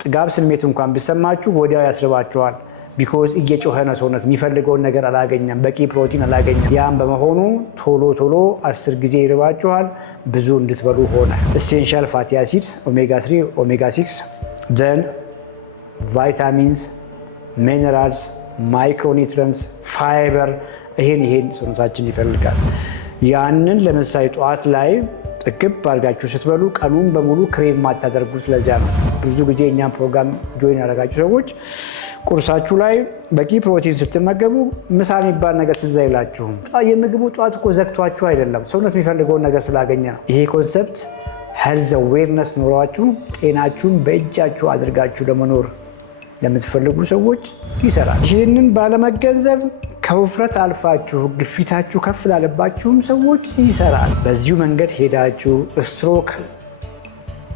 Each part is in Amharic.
ጥጋብ ስሜት እንኳን ቢሰማችሁ ወዲያው ያስርባችኋል። ቢኮዝ እየጮኸ ነው ሰውነት የሚፈልገውን ነገር አላገኘም፣ በቂ ፕሮቲን አላገኘም። ያም በመሆኑ ቶሎ 10 ጊዜ ይርባችኋል። ብዙ እንድትበሉ ሆነ። ኢሴንሻል ፋቲ አሲድስ ኦሜጋ 3 ኦሜጋ 6 ዘን ቫይታሚንስ ሚነራልስ ማይክሮኒውትሪየንትስ ፋይበር ይሄን ሰውነታችን ይፈልጋል። ያንን ለምሳሌ ጠዋት ላይ ጥግብ አድርጋችሁ ስትበሉ ቀኑን በሙሉ ክሬቭ ማታደርጉት ለዚያ ነው። ብዙ ጊዜ እኛም ፕሮግራም ጆይን ያደረጋችሁ ሰዎች ቁርሳችሁ ላይ በቂ ፕሮቲን ስትመገቡ ምሳ የሚባል ነገር ትዝ አይላችሁም። የምግቡ ጠዋት እኮ ዘግቷችሁ አይደለም፣ ሰውነት የሚፈልገውን ነገር ስላገኘ ነው። ይሄ ኮንሰፕት ሄልዝ አዌርነስ ኖሯችሁ ጤናችሁን በእጃችሁ አድርጋችሁ ለመኖር ለምትፈልጉ ሰዎች ይሰራል። ይህንን ባለመገንዘብ ከውፍረት አልፋችሁ ግፊታችሁ ከፍ ላለባችሁም ሰዎች ይሰራል። በዚሁ መንገድ ሄዳችሁ ስትሮክ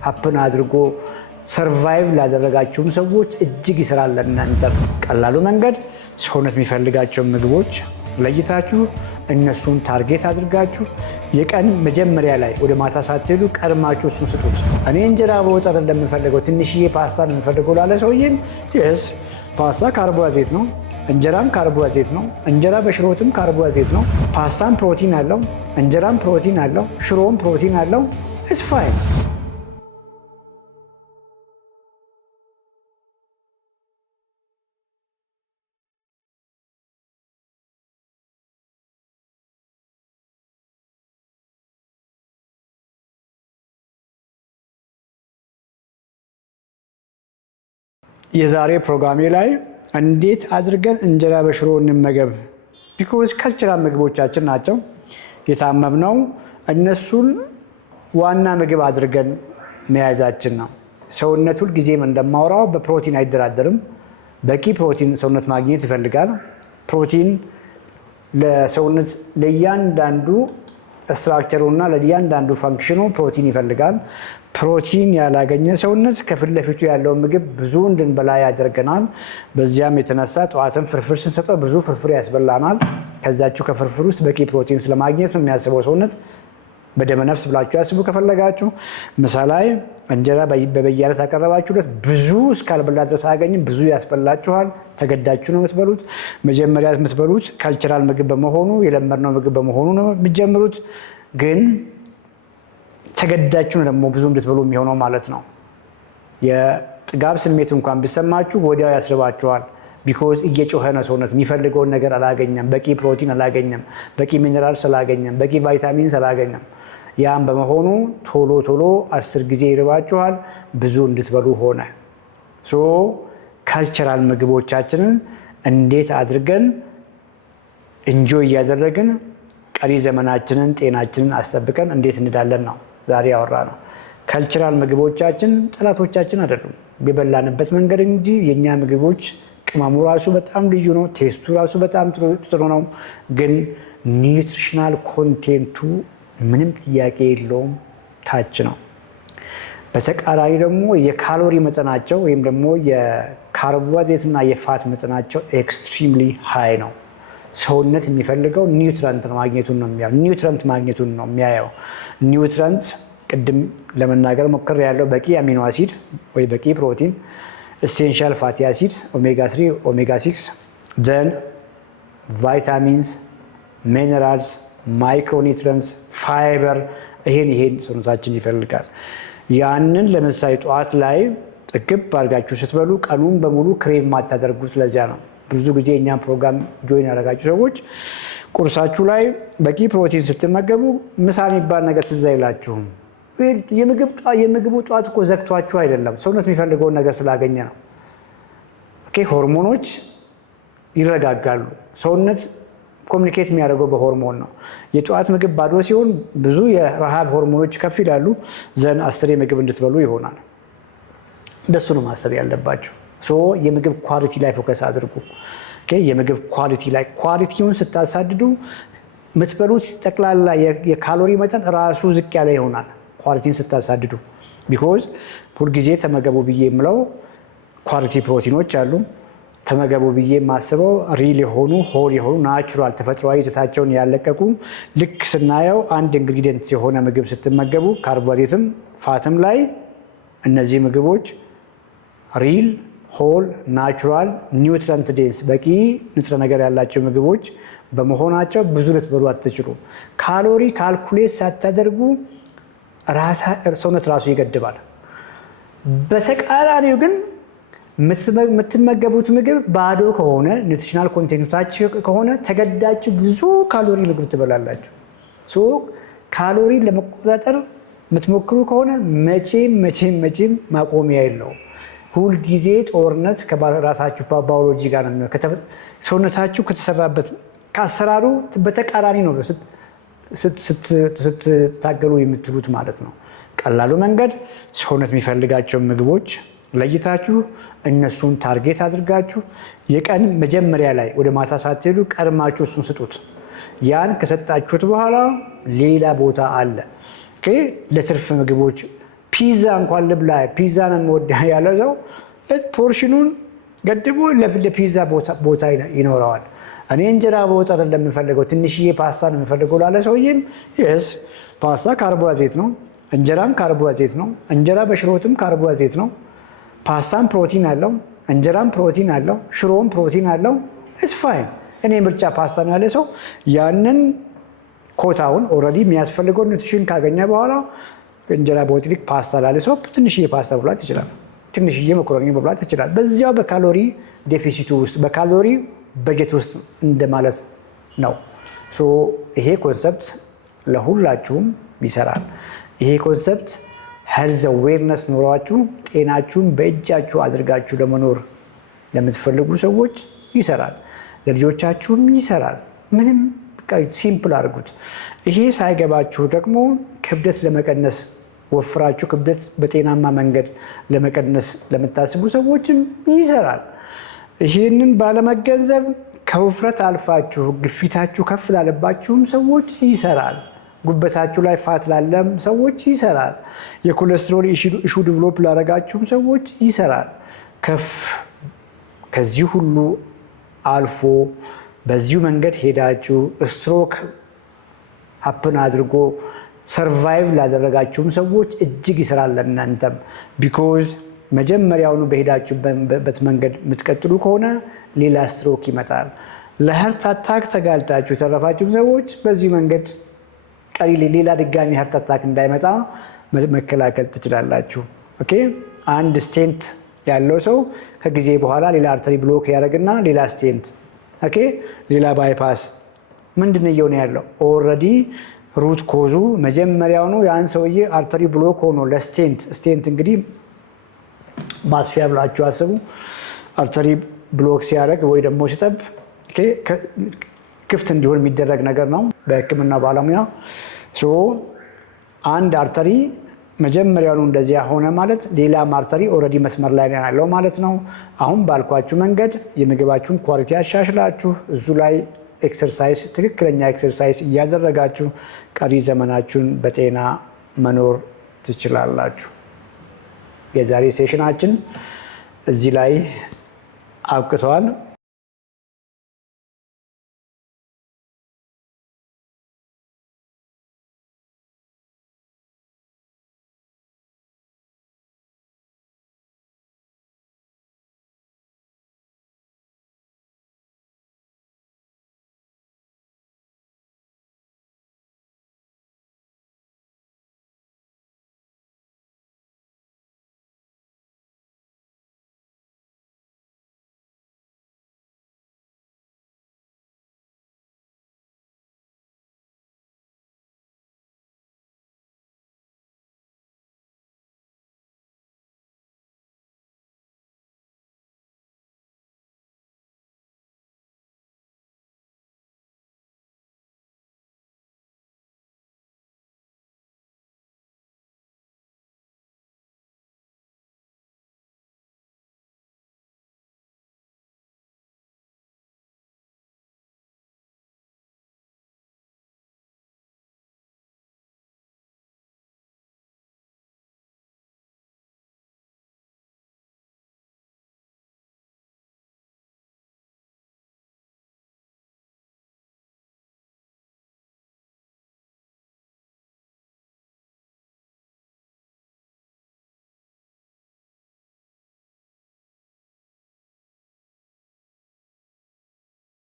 ሀፕን አድርጎ ሰርቫይቭ ላደረጋችሁም ሰዎች እጅግ ይሰራል። ለእናንተ ቀላሉ መንገድ ሰውነት የሚፈልጋቸውን ምግቦች ለይታችሁ እነሱን ታርጌት አድርጋችሁ የቀን መጀመሪያ ላይ ወደ ማታ ሳትሄዱ ቀድማችሁ እሱን ስጡት። እኔ እንጀራ በወጥ አይደለም የምፈልገው ትንሽዬ ፓስታ ነው የምፈልገው ላለ ሰውዬም የስ ፓስታ ካርቦሃይድሬት ነው፣ እንጀራም ካርቦሃይድሬት ነው። እንጀራ በሽሮትም ካርቦሃይድሬት ነው። ፓስታም ፕሮቲን አለው፣ እንጀራም ፕሮቲን አለው፣ ሽሮም ፕሮቲን አለው። ኢትስ ፋይን። የዛሬ ፕሮግራሜ ላይ እንዴት አድርገን እንጀራ በሽሮ እንመገብ፣ ቢኮዝ ካልቸራል ምግቦቻችን ናቸው የታመምነው፣ እነሱን ዋና ምግብ አድርገን መያዛችን ነው። ሰውነት ሁልጊዜም እንደማወራው በፕሮቲን አይደራደርም። በቂ ፕሮቲን ሰውነት ማግኘት ይፈልጋል። ፕሮቲን ለሰውነት ለእያንዳንዱ ስትራክቸሩና ለእያንዳንዱ ፈንክሽኑ ፕሮቲን ይፈልጋል። ፕሮቲን ያላገኘ ሰውነት ከፊት ለፊቱ ያለውን ምግብ ብዙ እንድንበላ ያደርገናል። በዚያም የተነሳ ጠዋትን ፍርፍር ስንሰጠው ብዙ ፍርፍር ያስበላናል። ከዛችሁ ከፍርፍር ውስጥ በቂ ፕሮቲን ስለማግኘት ነው የሚያስበው ሰውነት። በደመነፍስ ብላችሁ ያስቡ ከፈለጋችሁ። ምሳ ላይ እንጀራ በበየአይነት አቀረባችሁለት ብዙ እስካልበላ ድረስ አያገኝም፣ ብዙ ያስበላችኋል። ተገዳችሁ ነው የምትበሉት። መጀመሪያ የምትበሉት ካልቸራል ምግብ በመሆኑ የለመድነው ምግብ በመሆኑ ነው የምትጀምሩት። ግን ተገዳችሁ ነው ደግሞ ብዙ እንድትበሉ የሚሆነው ማለት ነው። የጥጋብ ስሜት እንኳን ቢሰማችሁ ወዲያው ያስርባችኋል። ቢኮዝ እየጮኸ ነው ሰውነት የሚፈልገውን ነገር አላገኘም፣ በቂ ፕሮቲን አላገኘም፣ በቂ ሚነራልስ አላገኘም፣ በቂ ቫይታሚንስ አላገኘም። ያም በመሆኑ ቶሎ 10 ጊዜ ይርባችኋል። ብዙ እንድትበሉ ሆነ። ሶ ካልቸራል ምግቦቻችንን እንዴት አድርገን እንጆይ እያደረግን ቀሪ ዘመናችንን ጤናችንን አስጠብቀን እንዴት እንዳለን ነው ዛሬ ያወራ ነው። ካልቸራል ምግቦቻችን ጠላቶቻችን አይደሉም፣ የበላንበት መንገድ እንጂ። የእኛ ምግቦች ቅመሙ ራሱ በጣም ልዩ ነው፣ ቴስቱ ራሱ በጣም ጥሩ ነው። ግን ኒውትሪሽናል ኮንቴንቱ ምንም ጥያቄ የለውም ታች ነው። በተቃራኒ ደግሞ የካሎሪ መጠናቸው ወይም ደግሞ የካርቦሃይድሬትና የፋት መጠናቸው ኤክስትሪምሊ ሃይ ነው። ሰውነት የሚፈልገው ኒውትረንት ማግኘቱን ነው የሚያየው። ኒውትረንት ቅድም ለመናገር ሞክር ያለው በቂ አሚኖ አሲድ ወይ በቂ ፕሮቲን፣ ኢሴንሻል ፋቲ አሲድስ ኦሜጋ 3 ኦሜጋ 6 ዘን ቫይታሚንስ ሚነራልስ ማይክሮኒውትሪየንትስ ፋይበር ይሄን ሰውነታችን ይፈልጋል። ያንን ለምሳሌ ጠዋት ላይ ጥግብ አድርጋችሁ ስትበሉ ቀኑን በሙሉ ክሬቭ ማታደርጉት ለዚያ ነው። ብዙ ጊዜ እኛም ፕሮግራም ጆይን ያደረጋችሁ ሰዎች ቁርሳችሁ ላይ በቂ ፕሮቲን ስትመገቡ ምሳ የሚባል ነገር ትዝ አይላችሁም። የምግቡ ጠዋት እኮ ዘግቷችሁ አይደለም፣ ሰውነት የሚፈልገውን ነገር ስላገኘ ነው። ሆርሞኖች ይረጋጋሉ። ሰውነት ኮሚኒኬት የሚያደርገው በሆርሞን ነው። የጠዋት ምግብ ባዶ ሲሆን ብዙ የረሃብ ሆርሞኖች ከፍ ይላሉ። ዘን 10 ምግብ እንድትበሉ ይሆናል። እንደሱ ነው ማሰብ ያለባችሁ። የምግብ ኳሊቲ ላይ ፎከስ አድርጉ። የምግብ ኳሊቲ ላይ ኳሊቲውን ስታሳድዱ የምትበሉት ጠቅላላ የካሎሪ መጠን ራሱ ዝቅ ያለ ይሆናል። ኳሊቲን ስታሳድዱ ቢኮዝ ሁልጊዜ ተመገቡ ብዬ የምለው ኳሊቲ ፕሮቲኖች አሉ። ተመገቡ ብዬ የማስበው ሪል የሆኑ ሆል የሆኑ ናቹራል ተፈጥሯዊ ይዘታቸውን ያለቀቁ ልክ ስናየው አንድ ኢንግሪዲየንት የሆነ ምግብ ስትመገቡ ካርቦሃይድሬትም ፋትም ላይ እነዚህ ምግቦች ሪል ሆል ናቹራል ኒውትረንት ዴንስ በቂ ንጥረ ነገር ያላቸው ምግቦች በመሆናቸው ብዙ ልትበሉ አትችሉም። ካሎሪ ካልኩሌት ሳታደርጉ ሰውነት ራሱ ይገድባል። በተቃራኒው ግን የምትመገቡት ምግብ ባዶ ከሆነ ኒውትሪሽናል ኮንቴንታችሁ ከሆነ ተገዳችሁ ብዙ ካሎሪ ምግብ ትበላላችሁ። ካሎሪ ለመቆጣጠር የምትሞክሩ ከሆነ መቼም ማቆሚያ የለውም። ሁልጊዜ ጦርነት ከራሳችሁ ባዮሎጂ ጋር ነው። ሰውነታችሁ ከተሰራበት ከአሰራሩ በተቃራኒ ነው ስትታገሉ የምትሉት ማለት ነው። ቀላሉ መንገድ ሰውነት የሚፈልጋቸው ምግቦች ለይታችሁ እነሱን ታርጌት አድርጋችሁ የቀን መጀመሪያ ላይ ወደ ማታ ሳትሄዱ ቀድማችሁ እሱን ስጡት። ያን ከሰጣችሁት በኋላ ሌላ ቦታ አለ ለትርፍ ምግቦች። ፒዛ እንኳን ልብላ ፒዛ ነው የምወዳ ያለ ሰው ፖርሽኑን ገድቦ ለፒዛ ቦታ ይኖረዋል። እኔ እንጀራ በወጥ አይደለም የምፈልገው ትንሽዬ ፓስታ ነው የምፈልገው ላለ ሰውዬም የስ ፓስታ ካርቦሃይድሬት ነው፣ እንጀራም ካርቦሃይድሬት ነው፣ እንጀራ በሽሮትም ካርቦሃይድሬት ነው። ፓስታም ፕሮቲን አለው፣ እንጀራም ፕሮቲን አለው፣ ሽሮም ፕሮቲን አለው። ኢትስ ፋይን። እኔ ምርጫ ፓስታ ነው ያለ ሰው ያንን ኮታውን ኦልሬዲ የሚያስፈልገው ኒውትሪሽን ካገኘ በኋላ እንጀራ በወጥ ልክ ፓስታ ላለ ሰው ትንሽዬ ፓስታ መብላት ይችላል፣ ትንሽዬ መኮረኒ መብላት ይችላል። በዚያው በካሎሪ ዴፊሲቱ ውስጥ በካሎሪ በጀት ውስጥ እንደማለት ነው። ይሄ ኮንሰፕት ለሁላችሁም ይሰራል። ይሄ ኮንሰፕት ሄልዝ አዌርነስ ኖሯችሁ ጤናችሁን በእጃችሁ አድርጋችሁ ለመኖር ለምትፈልጉ ሰዎች ይሰራል። ለልጆቻችሁም ይሰራል። ምንም ሲምፕል አድርጉት። ይሄ ሳይገባችሁ ደግሞ ክብደት ለመቀነስ ወፍራችሁ ክብደት በጤናማ መንገድ ለመቀነስ ለምታስቡ ሰዎችም ይሰራል። ይህንን ባለመገንዘብ ከውፍረት አልፋችሁ ግፊታችሁ ከፍ ላለባችሁም ሰዎች ይሰራል። ጉበታችሁ ላይ ፋት ላለም ሰዎች ይሰራል። የኮሌስትሮል ኢሹ ዲቨሎፕ ላደረጋችሁም ሰዎች ይሰራል። ከዚህ ሁሉ አልፎ በዚሁ መንገድ ሄዳችሁ ስትሮክ ሀፕን አድርጎ ሰርቫይቭ ላደረጋችሁም ሰዎች እጅግ ይሰራል ለእናንተም። ቢኮዝ መጀመሪያውኑ በሄዳችሁበት መንገድ የምትቀጥሉ ከሆነ ሌላ ስትሮክ ይመጣል። ለሀርት አታክ ተጋልጣችሁ የተረፋችሁም ሰዎች በዚህ መንገድ ቀሪ ሌላ ድጋሚ ሀርት አታክ እንዳይመጣ መከላከል ትችላላችሁ። ኦኬ። አንድ ስቴንት ያለው ሰው ከጊዜ በኋላ ሌላ አርተሪ ብሎክ ያደርግና ሌላ ስቴንት፣ ኦኬ፣ ሌላ ባይፓስ። ምንድን እየሆነ ያለው? ኦልሬዲ ሩት ኮዙ መጀመሪያውኑ ያን ሰውዬ አርተሪ ብሎክ ሆኖ ስቴንት እንግዲህ ማስፊያ ብላችሁ አስቡ። አርተሪ ብሎክ ሲያደርግ ወይ ደግሞ ሲጠብ ክፍት እንዲሆን የሚደረግ ነገር ነው በሕክምና ባለሙያ። አንድ አርተሪ መጀመሪያውኑ እንደዚያ ሆነ ማለት ሌላም አርተሪ ኦልሬዲ መስመር ላይ ያለው ማለት ነው። አሁን ባልኳችሁ መንገድ የምግባችሁን ኳሊቲ ያሻሽላችሁ እዙ ላይ ኤክሰርሳይዝ፣ ትክክለኛ ኤክሰርሳይዝ እያደረጋችሁ ቀሪ ዘመናችሁን በጤና መኖር ትችላላችሁ። የዛሬ ሴሽናችን እዚህ ላይ አብቅተዋል።